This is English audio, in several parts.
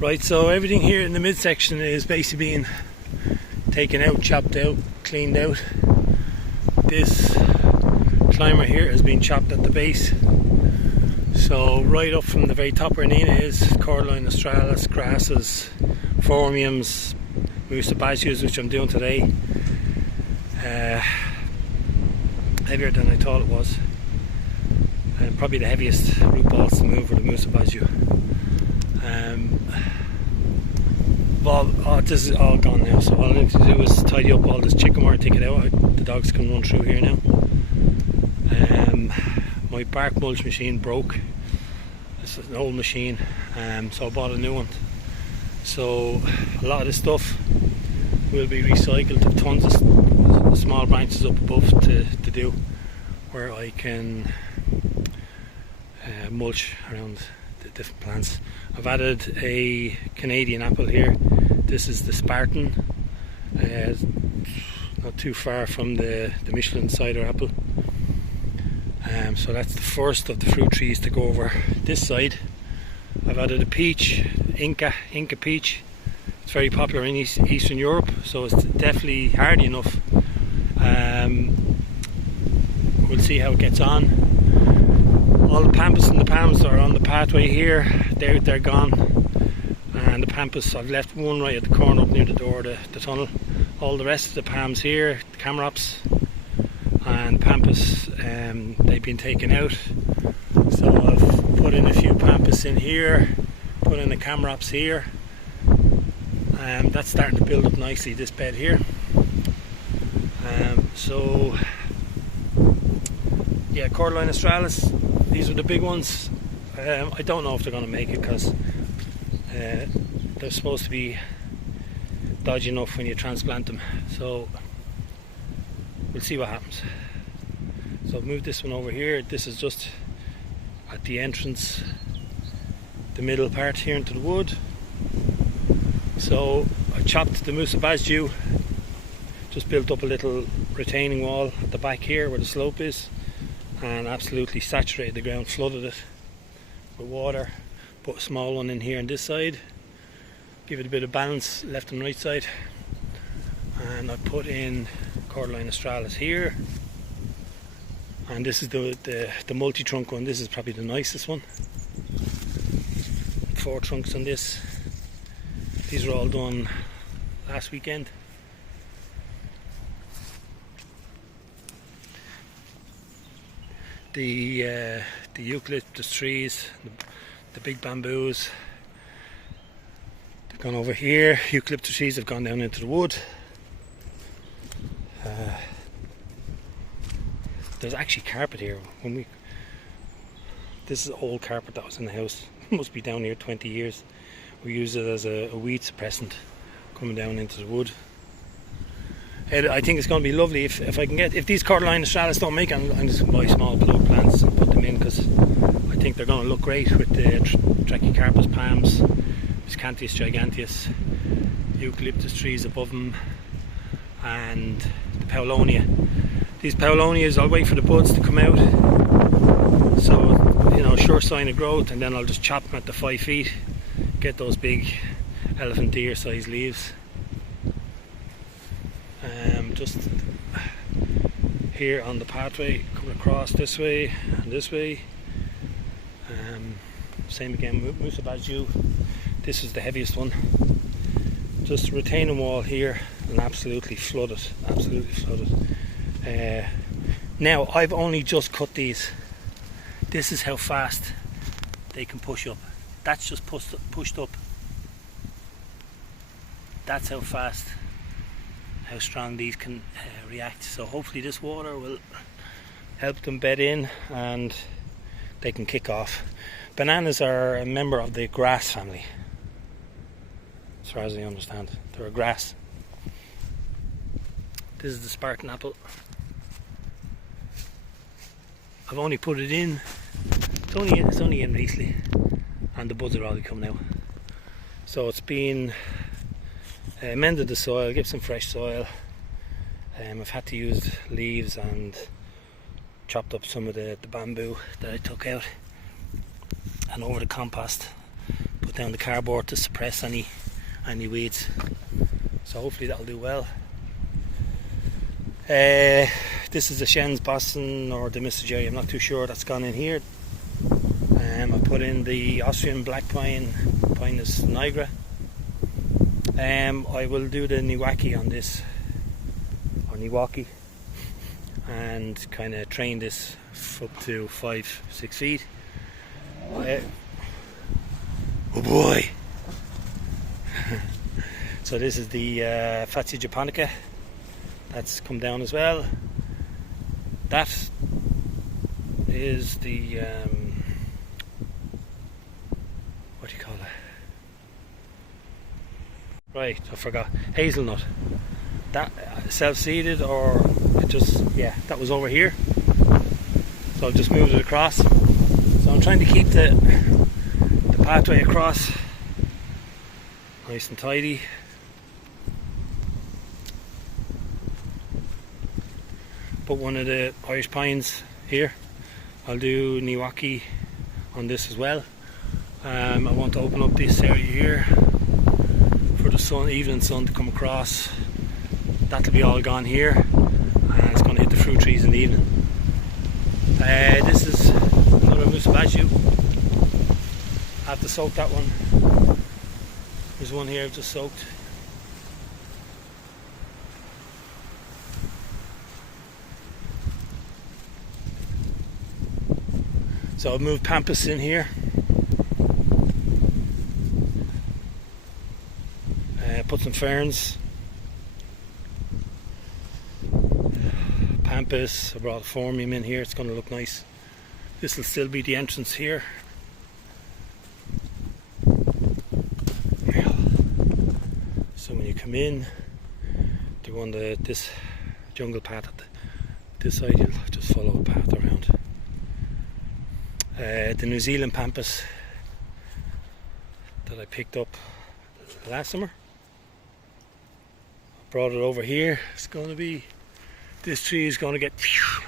Right, so everything here in the midsection is basically being taken out, chopped out, cleaned out. This climber here has been chopped at the base. So right up from the very top where Nina is, Cordyline australis, grasses, phormiums, muscibasius, which I'm doing today. Heavier than I thought it was. Probably the heaviest root balls to move are the muscibasiu. This is all gone now, so all I need to do is tidy up all this chicken take it out. The dogs can run through here now. My bark mulch machine broke. This is an old machine, so I bought a new one. So a lot of this stuff will be recycled. There's tons of small branches up above to do, where I can mulch around the different plants. I've added a Canadian apple here. This is the Spartan, not too far from the Michelin cider apple. So that's the first of the fruit trees to go over this side. I've added a peach, Inca peach. It's very popular in Eastern Europe, so it's definitely hardy enough. We'll see how it gets on. All the pampas and the palms are on the pathway here. They're gone. And the pampas, I've left one right at the corner up near the door of the tunnel. All the rest of the palms here, the camarops and pampas, they've been taken out. So I've put in a few pampas in here, put in the camarops here. That's starting to build up nicely, this bed here. So yeah, Cordyline australis, these are the big ones. I don't know if they're going to make it, because they're supposed to be dodgy enough when you transplant them, so we'll see what happens. So I've moved this one over here. This is just at the entrance, the middle part here into the wood. So I chopped the muscibasiu, just built up a little retaining wall at the back here where the slope is, and absolutely saturated the ground, flooded it with water. Put a small one in here on this side, give it a bit of balance left and right side, and I put in Cordyline australis here, and this is the multi-trunk one. This is probably the nicest one. 4 trunks on this. These were all done last weekend. The eucalyptus trees, the big bamboos, they've gone over here. Eucalyptus trees have gone down into the wood. There's actually carpet here. This is old carpet that was in the house. It must be down here 20 years. We use it as a weed suppressant coming down into the wood. I think it's going to be lovely if I can get, if these Cordyline australis don't make it, I'm just going to buy small plug plants and put them in, because I think they're going to look great with the Trachycarpus palms, Miscanthus giganteus, eucalyptus trees above them, and the Paulownia. These Paulownias, I'll wait for the buds to come out, so you know, sure sign of growth, and then I'll just chop them at the 5 feet, get those big elephant deer sized leaves. Just here on the pathway, coming across this way and this way. Same again, muscibasiu. This is the heaviest one. Just retaining wall here, and absolutely flooded. Now I've only just cut these. This is how fast they can push up. That's just pushed up. That's how fast, how strong these can react. So hopefully this water will help them bed in and they can kick off. Bananas are a member of the grass family, as far as I understand. They're a grass. This is the Spartan apple. I've only put it in, it's only in recently, and the buds are already coming out. So it's been amended the soil, give some fresh soil. I've had to use leaves and chopped up some of the bamboo that I took out, and over the compost, put down the cardboard to suppress any weeds. So hopefully that'll do well. This is the Shen's Boston or the Mr. Jerry, I'm not too sure, that's gone in here. I put in the Austrian black pine, Pinus nigra. I will do the Niwaki on this, or Niwaki, and kind of train this up to 5-6 feet. Oh boy! So this is the Fatsia japonica. That's come down as well. That is the what do you call it? Right, I forgot. Hazelnut. That self-seeded, or it just, yeah, that was over here. So I've just moved it across. So I'm trying to keep the pathway across nice and tidy. Put one of the Irish pines here. I'll do Niwaki on this as well. I want to open up this area here for the sun, evening sun to come across. That'll be all gone here, and it's going to hit the fruit trees in the evening. This is another Musabashu. I have to soak that one. There's one here I've just soaked. So I've moved pampas in here. Put some ferns. Pampas, I brought a phormium in here, it's going to look nice. This will still be the entrance here. So when you come in, to go on this jungle path at this side, you'll just follow a path around. The New Zealand pampas that I picked up last summer. Brought it over here. It's going to be, this tree is going to get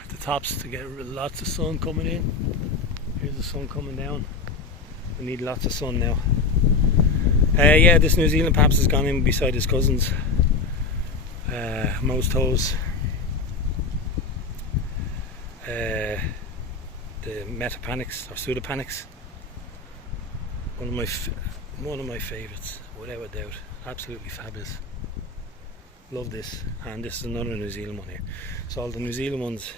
the tops to get lots of sun coming in. Here's the sun coming down. We need lots of sun now. Yeah, this New Zealand pampas has gone in beside his cousins. Most toes. The Metapanics or Pseudopanics. One of my favourites, without a doubt. Absolutely fabulous. Love this. And this is another New Zealand one here. So all the New Zealand ones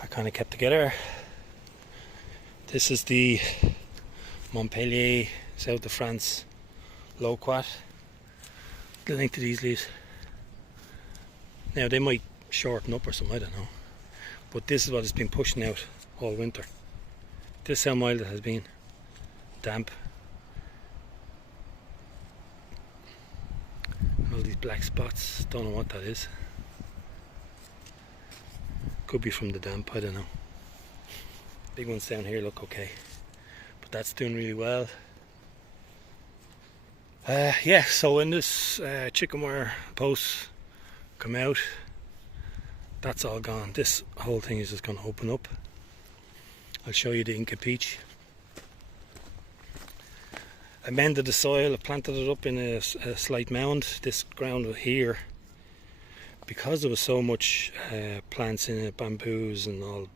are kind of kept together. This is the Montpellier, south of France, Loquat. The length of these leaves. Now they might shorten up or something, I don't know. But this is what has been pushing out all winter. This is how mild it has been. Damp. All these black spots, don't know what that is. Could be from the damp, I don't know. Big ones down here look okay. But that's doing really well. Yeah, so when this chicken wire posts come out, that's all gone. This whole thing is just going to open up. I'll show you the Inca peach. I mended the soil, I planted it up in a slight mound. This ground here, because there was so much plants in it, bamboos and all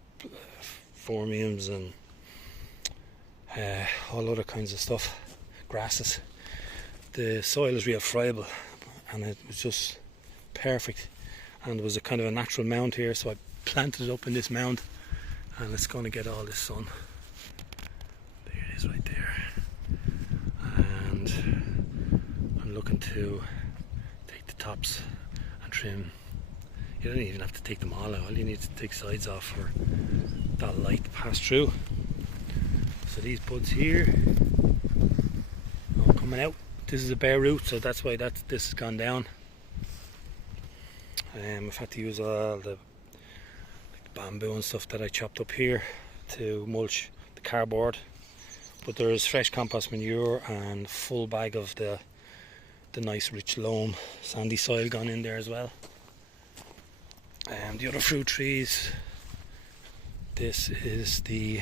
phormiums and all other kinds of stuff, grasses. The soil is real friable and it was just perfect. And there was a kind of a natural mound here, so I planted it up in this mound, and it's going to get all this sun. There it is right there. And I'm looking to take the tops and trim. You don't even have to take them all out, all you need to take sides off for that light to pass through. So these buds here, all coming out. This is a bare root, so that's why this has gone down. I've had to use all the bamboo and stuff that I chopped up here to mulch the cardboard. But there's fresh compost manure and a full bag of the nice rich loam, sandy soil gone in there as well. The other fruit trees, this is the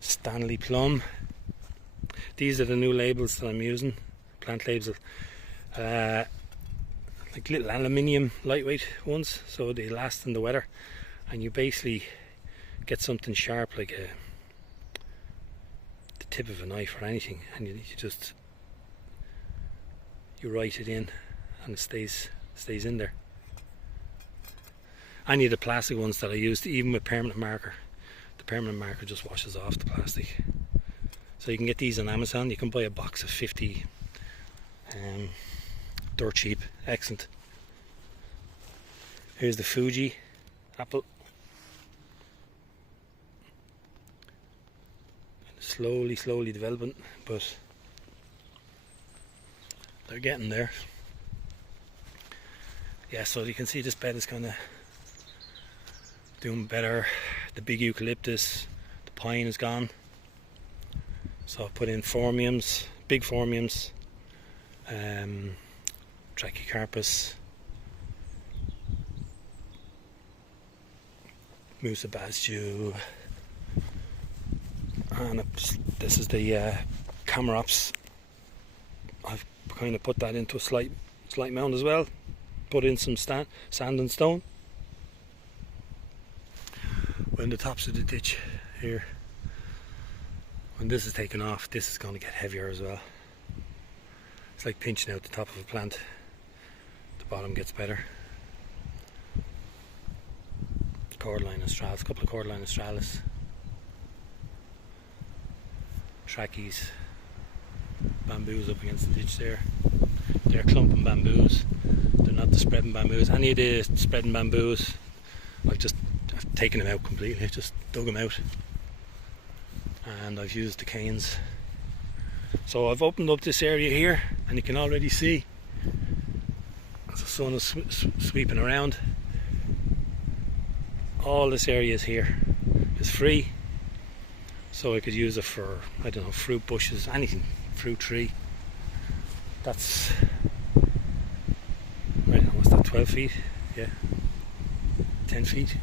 Stanley plum. These are the new labels that I'm using, plant labels, like little aluminium lightweight ones, so they last in the weather, and you basically get something sharp like the tip of a knife or anything, and you write it in and it stays in there. Any of the plastic ones that I used, even with permanent marker, the permanent marker just washes off the plastic. So you can get these on Amazon. You can buy a box of 50. Dirt cheap, excellent. Here's the Fuji apple. Slowly developing, but they're getting there. Yeah, so you can see this bed is kind of doing better. The big eucalyptus, the pine is gone. So I put in phormiums, big phormiums, trachycarpus, musabastu, and this is the Camarops. I've kind of put that into a slight mound as well. Put in some sand and stone. We're in the tops of the ditch here. When this is taken off, this is going to get heavier as well. It's like pinching out the top of a plant. The bottom gets better. Cordyline australis, a couple of cordyline australis. Trackies. Bamboos up against the ditch there. They're clumping bamboos. They're not the spreading bamboos. Any of the spreading bamboos, I've taken them out completely, just dug them out. And I've used the canes. So I've opened up this area here, and you can already see as the sun is sweeping around, all this area is here. It's free, so I could use it for, I don't know, fruit bushes, anything, fruit tree. That's, I don't know, what's that, 12 feet? Yeah, 10 feet.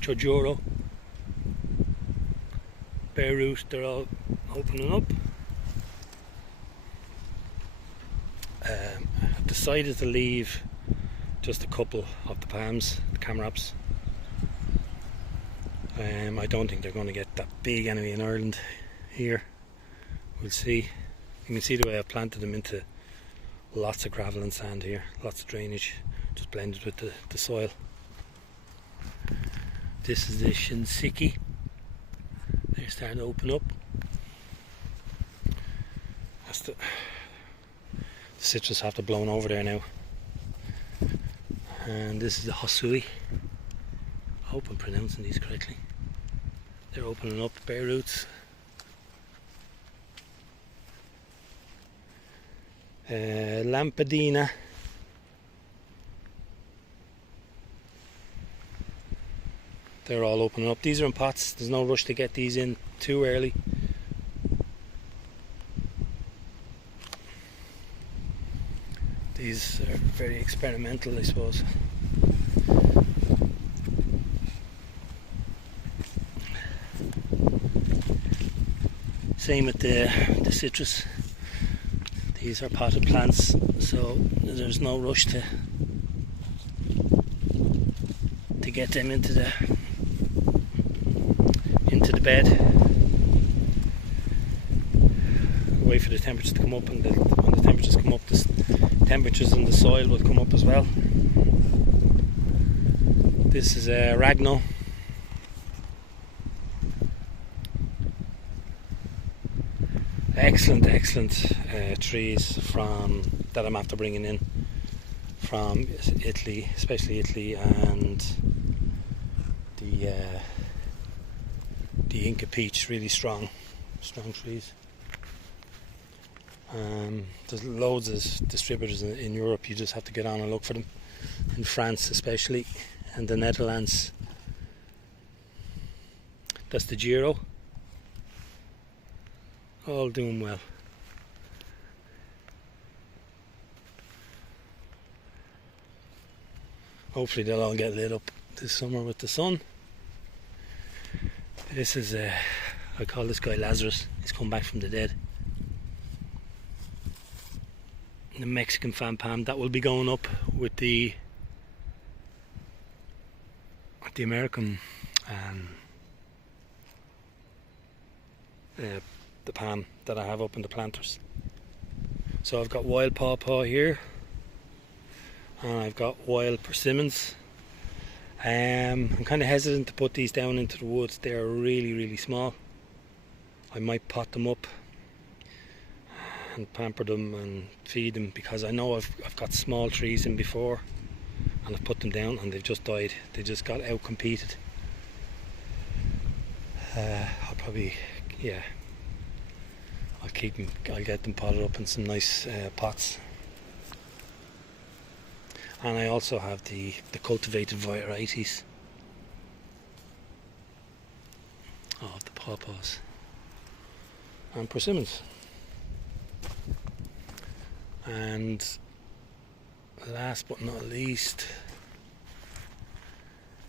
Chojuro, bare root, they're all opening up. I've decided to leave just a couple of the palms, the Camarops. I don't think they're going to get that big anyway in Ireland here. We'll see. You can see the way I've planted them into lots of gravel and sand here, lots of drainage, just blended with the soil. This is the Shinseki. They're starting to open up. That's the citrus have to blown over there now. And this is the Hosui. I hope I'm pronouncing these correctly. They're opening up, bare roots. Lampadina. They're all opening up. These are in pots. There's no rush to get these in too early. These are very experimental, I suppose. Same with the citrus. These are potted plants, so there's no rush to get them into the bed. Wait for the temperatures to come up, and when the temperatures come up, the temperatures in the soil will come up as well. This is a Ragno. Excellent trees that I'm after bringing in from Italy, especially Italy, and the Inca peach, really strong trees. There's loads of distributors in Europe. You just have to get on and look for them. In France especially, and the Netherlands. That's the Giro. All doing well. Hopefully they'll all get lit up this summer with the sun. This is I call this guy Lazarus. He's come back from the dead. The Mexican fan palm that will be going up with the American the palm that I have up in the planters. So I've got wild pawpaw here, and I've got wild persimmons. I'm kind of hesitant to put these down into the woods. They're really small. I might pot them up and pamper them and feed them, because I know I've got small trees in before and I've put them down and they've just died. They just got out competed. I'll probably, yeah, I'll keep them. I'll get them potted up in some nice pots. And I also have the cultivated varieties of the pawpaws and persimmons. And last but not least,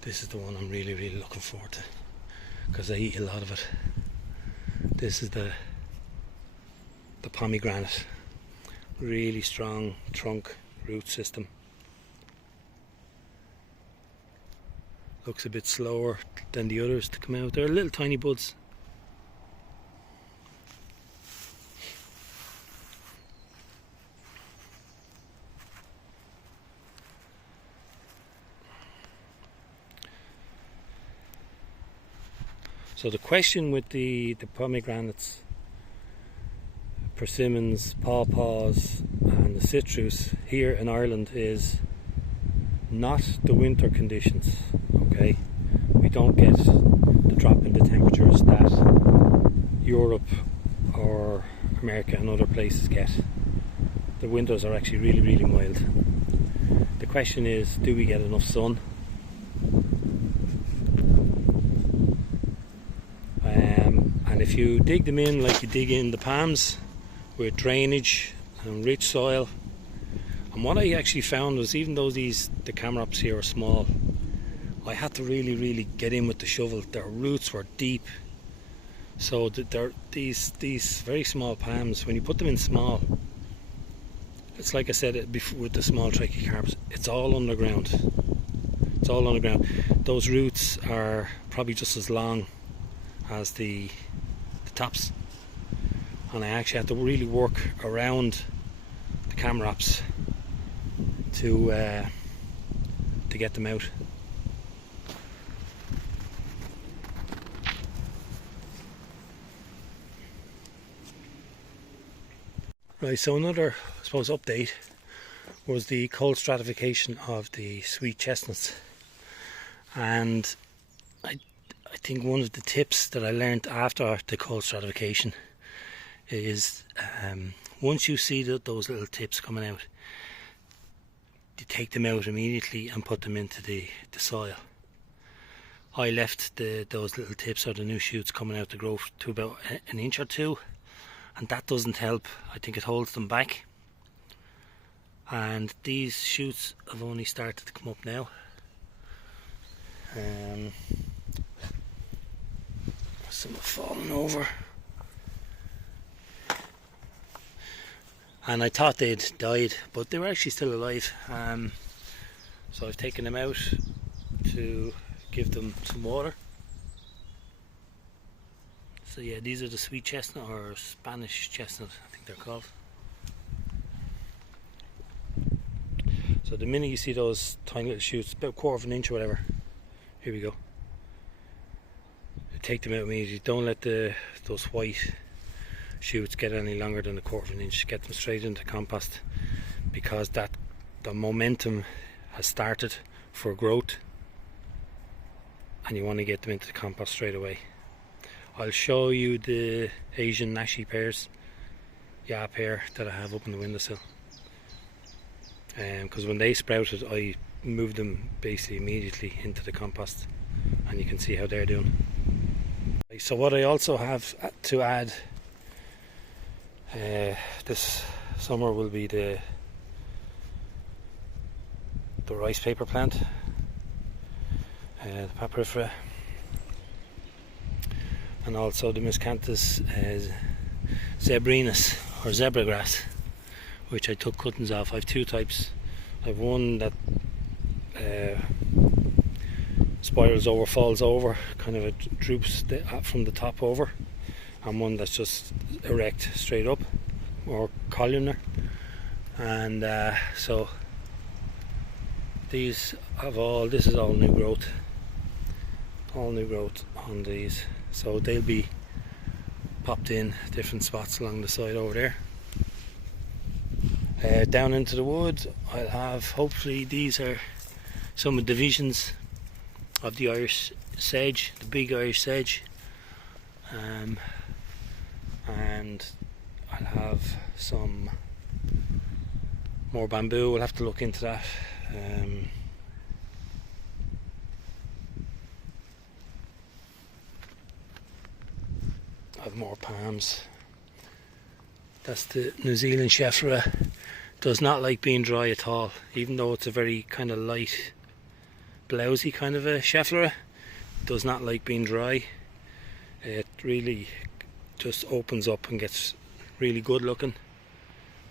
this is the one I'm really looking forward to, because I eat a lot of it. This is the pomegranate. Really strong trunk root system. Looks a bit slower than the others to come out. They're little tiny buds. So the question with the pomegranates, persimmons, pawpaws and the citrus here in Ireland is not the winter conditions, okay? We don't get the drop in the temperatures that Europe or America and other places get. The winters are actually really mild. The question is, do we get enough sun? And if you dig them in like you dig in the palms, with drainage and rich soil. And what I actually found was, even though the camarops here are small, I had to really get in with the shovel. Their roots were deep. So they're these very small palms, when you put them in small, it's like I said before with the small trachycarps, it's all underground. It's all underground. Those roots are probably just as long as the tops. And I actually had to really work around the camarops to get them out. Right, so another, I suppose, update was the cold stratification of the sweet chestnuts. And I think one of the tips that I learned after the cold stratification is once you see those little tips coming out, you take them out immediately and put them into the soil. I left those little tips, or the new shoots coming out, to grow to about an inch or two, and that doesn't help. I think it holds them back. And these shoots have only started to come up now. Some have fallen over, and I thought they'd died, but they were actually still alive. So I've taken them out to give them some water. So yeah, these are the sweet chestnut, or Spanish chestnut, I think they're called. So the minute you see those tiny little shoots, about a quarter of an inch or whatever, here we go. Take them out immediately. Don't let those white shoots get any longer than a quarter of an inch. Get them straight into compost, because the momentum has started for growth, and you want to get them into the compost straight away. I'll show you the Asian Nashi pears, pear, that I have up on the windowsill. Because when they sprouted, I moved them basically immediately into the compost, and you can see how they're doing. So what I also have to add this summer will be the rice paper plant. the papyrifera, and also the miscanthus zebrinus, or zebra grass, which I took cuttings off. I have two types. I have one that spirals over, falls over, kind of it droops from the top over, and one that's just erect, straight up, or columnar. And so these have this is all new growth on these, so they'll be popped in different spots along the side over there. Down into the wood I'll have, hopefully these are some of the divisions of the Irish sedge, the big Irish sedge, and I'll have some more bamboo. We'll have to look into that. I have more palms. That's the New Zealand Schefflera. Does not like being dry at all, even though it's a very kind of light, blousy kind of a Schefflera. Does not like being dry. It really just opens up and gets really good looking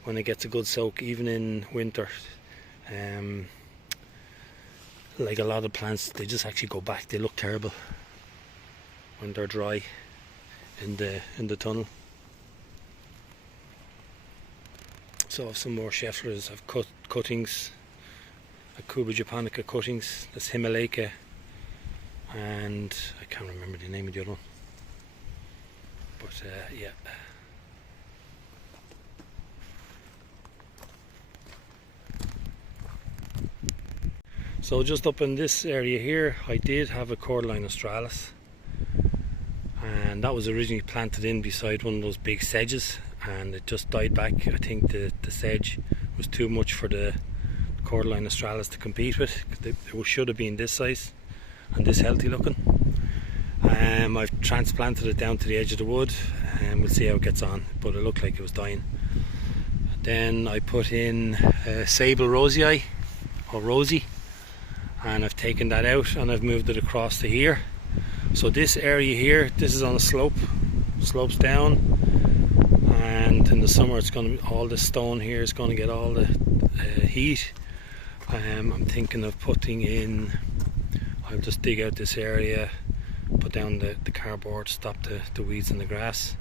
when it gets a good soak, even in winter. Like a lot of plants, they just actually go back. They look terrible when they're dry in the tunnel. So I have some more Scheffleras. I've cuttings, Cuba japonica cuttings. That's Himalaya, and I can't remember the name of the other one. But yeah. So just up in this area here, I did have a cordyline australis, and that was originally planted in beside one of those big sedges, and it just died back. I think the sedge was too much for the cordyline australis to compete with. It should have been this size and this healthy looking. I've transplanted it down to the edge of the wood, and we'll see how it gets on, but it looked like it was dying. Then I put in sable rosii, or rosy, and I've taken that out and I've moved it across to here. So this area here, this is on a slope, slopes down, and in the summer it's going to be, all the stone here is going to get all the heat. I'm thinking of putting in, I'll just dig out this area, put down the cardboard, stop the weeds and the grass.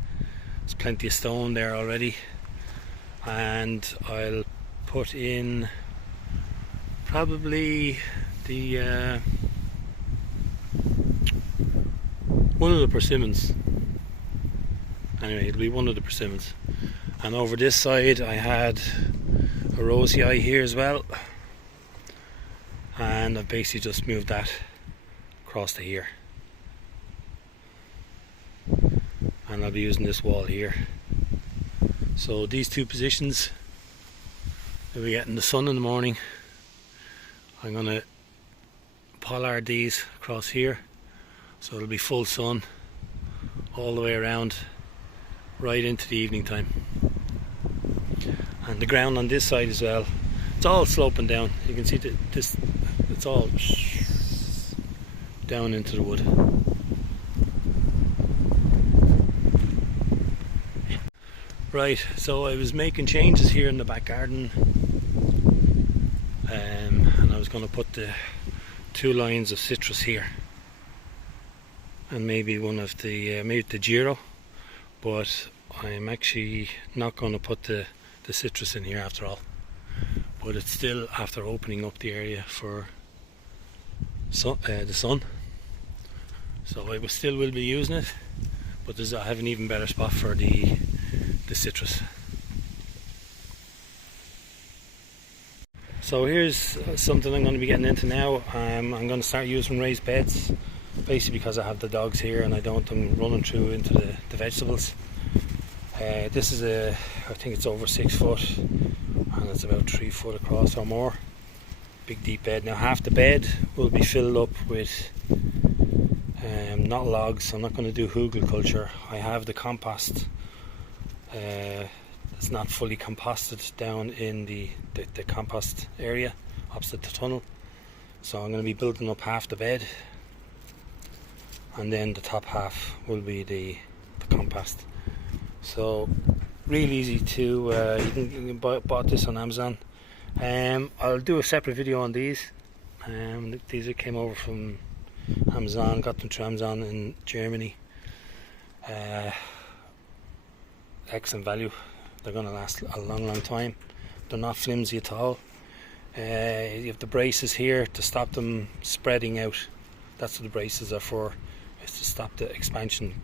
There's plenty of stone there already, and I'll put in probably the one of the persimmons. Anyway, it'll be one of the persimmons. And over this side I had a rosii here as well, and I've basically just moved that across to here, and I'll be using this wall here. So these two positions, if we get in the sun in the morning, I'm going to pollard these across here, so it'll be full sun all the way around right into the evening time. And the ground on this side as well, it's all sloping down. You can see that it's all down into the wood. Right, so I was making changes here in the back garden, and I was going to put the 2 lines of citrus here, and maybe one of the maybe the Giro, but I'm actually not going to put the citrus in here after all. But it's still after opening up the area for the sun, so I still will be using it, but I have an even better spot for the citrus. So here's something I'm going to be getting into now. I'm going to start using raised beds, basically because I have the dogs here and I don't want them running through into the vegetables. This is I think it's over 6 foot, and it's about 3 foot across or more. Big deep bed. Now half the bed will be filled up with not logs, so I'm not going to do hugel culture. I have the compost. It's not fully composted down in the compost area opposite the tunnel, so I'm going to be building up half the bed and then the top half will be the compost. So real easy to you can buy this on Amazon. I'll do a separate video on these. These came over from Amazon, got them through Amazon in Germany. Excellent value. They're going to last a long time. They're not flimsy at all. You have the braces here to stop them spreading out. That's what the braces are for, is to stop the expansion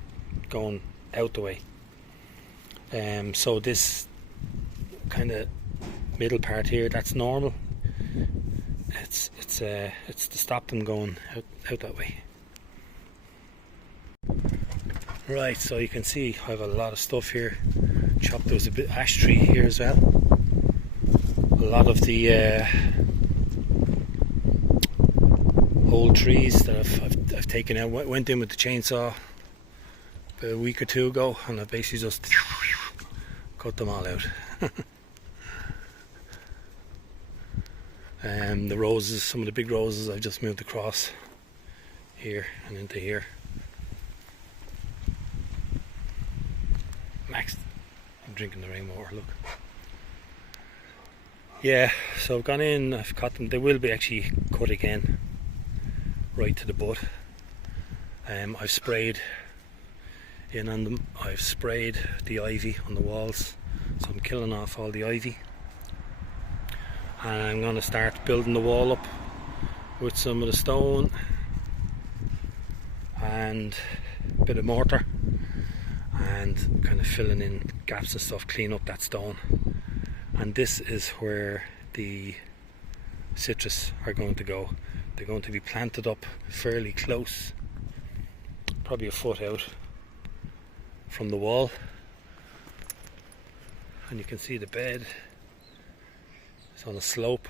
going out the way. So this kind of middle part here, that's normal. It's to stop them going out that way. Right, so you can see I have a lot of stuff here chopped. There's a bit ash tree here as well. A lot of the old trees that I've taken out. Went in with the chainsaw about a week or two ago, and I basically just cut them all out. The roses, some of the big roses, I've just moved across here and into here. Max, I'm drinking the rainwater, look. Yeah, so I've gone in, I've cut them. They will be actually cut again, right to the butt. I've sprayed in on them. I've sprayed the ivy on the walls, so I'm killing off all the ivy. And I'm going to start building the wall up with some of the stone and a bit of mortar, and kind of filling in gaps and stuff, clean up that stone. And this is where the citrus are going to go. They're going to be planted up fairly close, probably a foot out from the wall. And you can see the bed is on a slope.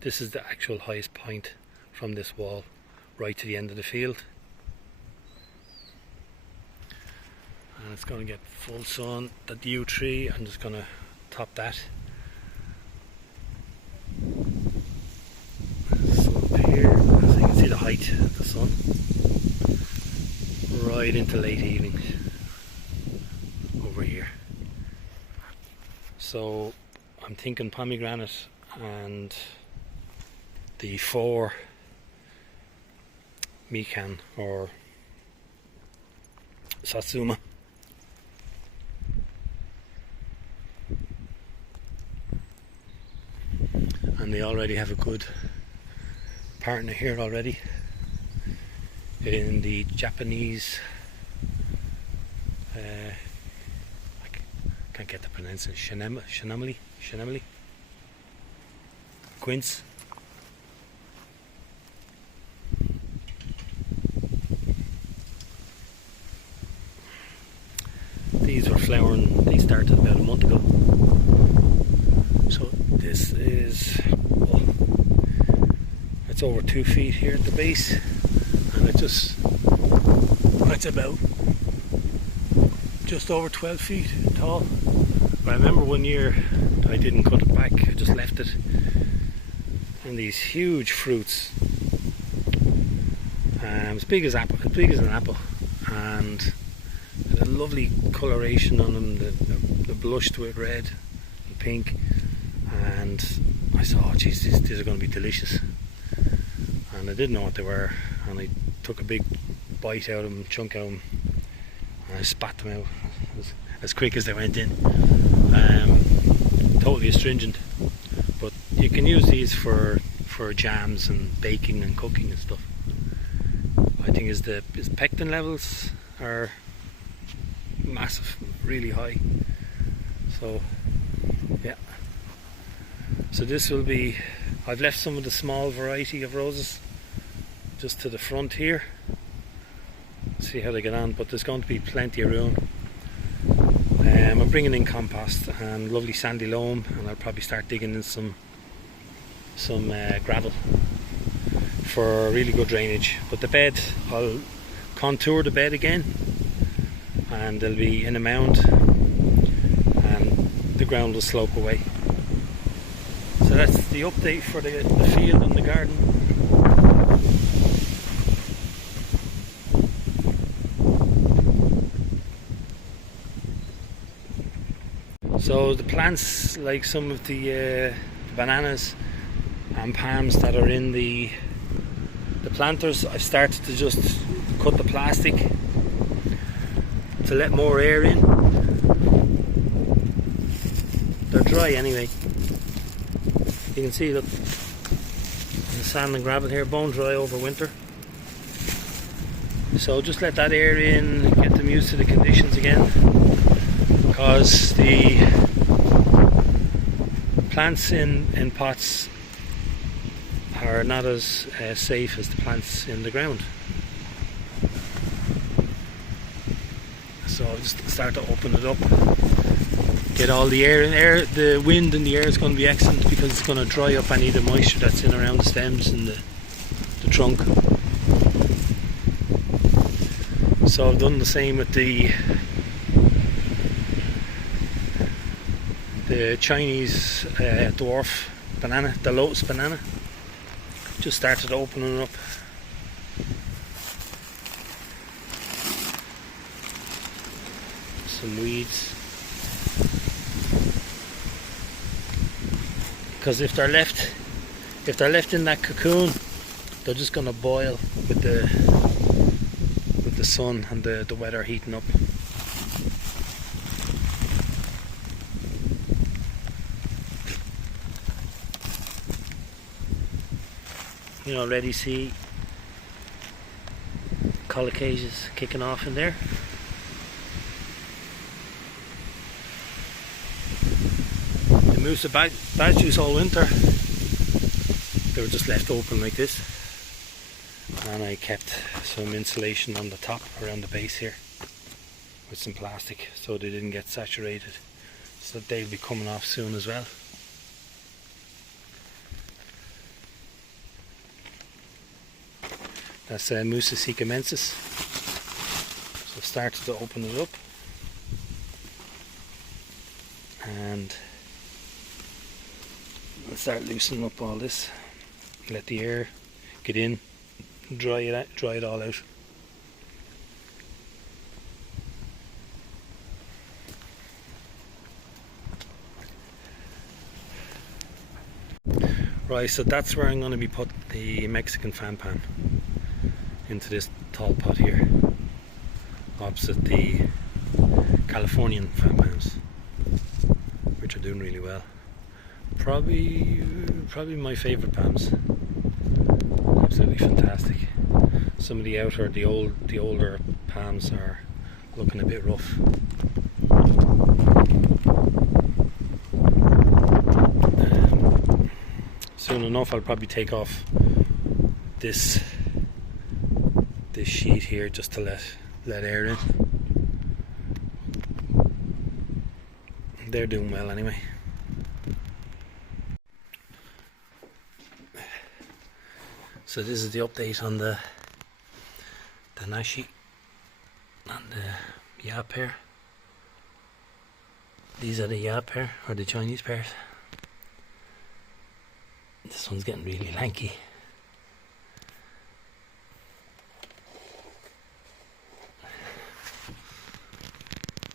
This is the actual highest point from this wall right to the end of the field. And it's going to get full sun. That yew tree, I'm just going to top that. So up here, so you can see the height of the sun right into late evening over here. So I'm thinking pomegranate and the 4 mikan or satsuma. And they already have a good partner here already in the Japanese, I can't get the pronunciation, Shinamli quince. These were flowering, they started about a month ago. So this is, well, it's over 2 feet here at the base, and it's about just over 12 feet tall. But I remember one year I didn't cut it back, I just left it, and these huge fruits, as big as an apple, and a lovely coloration on them. They're blushed with red and pink. And I saw, oh geez, these are going to be delicious. And I didn't know what they were, and I took a big bite out of them, chunk out of them, and I spat them out as quick as they went in. Totally astringent, but you can use these for jams and baking and cooking and stuff. I think his pectin levels are massive, really high. So yeah. So this will be, I've left some of the small variety of roses just to the front here. See how they get on, but there's going to be plenty of room. I'm bringing in compost and lovely sandy loam, and I'll probably start digging in some gravel for really good drainage. But the bed, I'll contour the bed again, and they'll be in a mound, and the ground will slope away. So that's the update for the field and the garden. So the plants, like some of the bananas and palms that are in the planters, I've started to just cut the plastic to let more air in. They're dry anyway. You can see, look, the sand and gravel here, bone dry over winter. So just let that air in, get them used to the conditions again, because the plants in pots are not as safe as the plants in the ground. So I'll just start to open it up, get all the air in there. The wind and the air is going to be excellent because it's going to dry up any of the moisture that's in around the stems and the trunk. So I've done the same with the Chinese dwarf banana, the lotus banana. Just started opening up. Some weeds. Because if they're left in that cocoon, they're just gonna boil with the sun and the weather heating up. You can already see colocasias kicking off in there. They moved the badge juice all winter. They were just left open like this, and I kept some insulation on the top around the base here with some plastic so they didn't get saturated, so that they'll be coming off soon as well. That's Musa sikamensis. So I've started to open it up, and I'll start loosening up all this. Let the air get in, dry it all out. Right, so that's where I'm going to be put the Mexican fan pan, into this tall pot here, opposite the Californian fan pans, which are doing really well. Probably my favourite palms. Absolutely fantastic. Some of the older palms are looking a bit rough. Soon enough I'll probably take off this sheet here just to let air in. They're doing well anyway. So this is the update on the nashi and the ya pear. These are the ya pear, or the Chinese pears. This one's getting really lanky.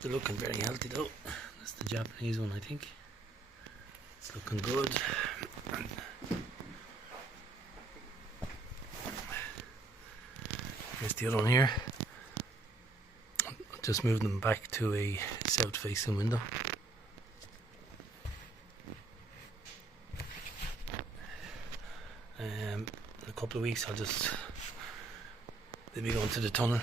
They're looking very healthy though. That's the Japanese one, I think. It's looking good. Here's the other one here. I'll just move them back to a south facing window. In a couple of weeks they'll be going to the tunnel.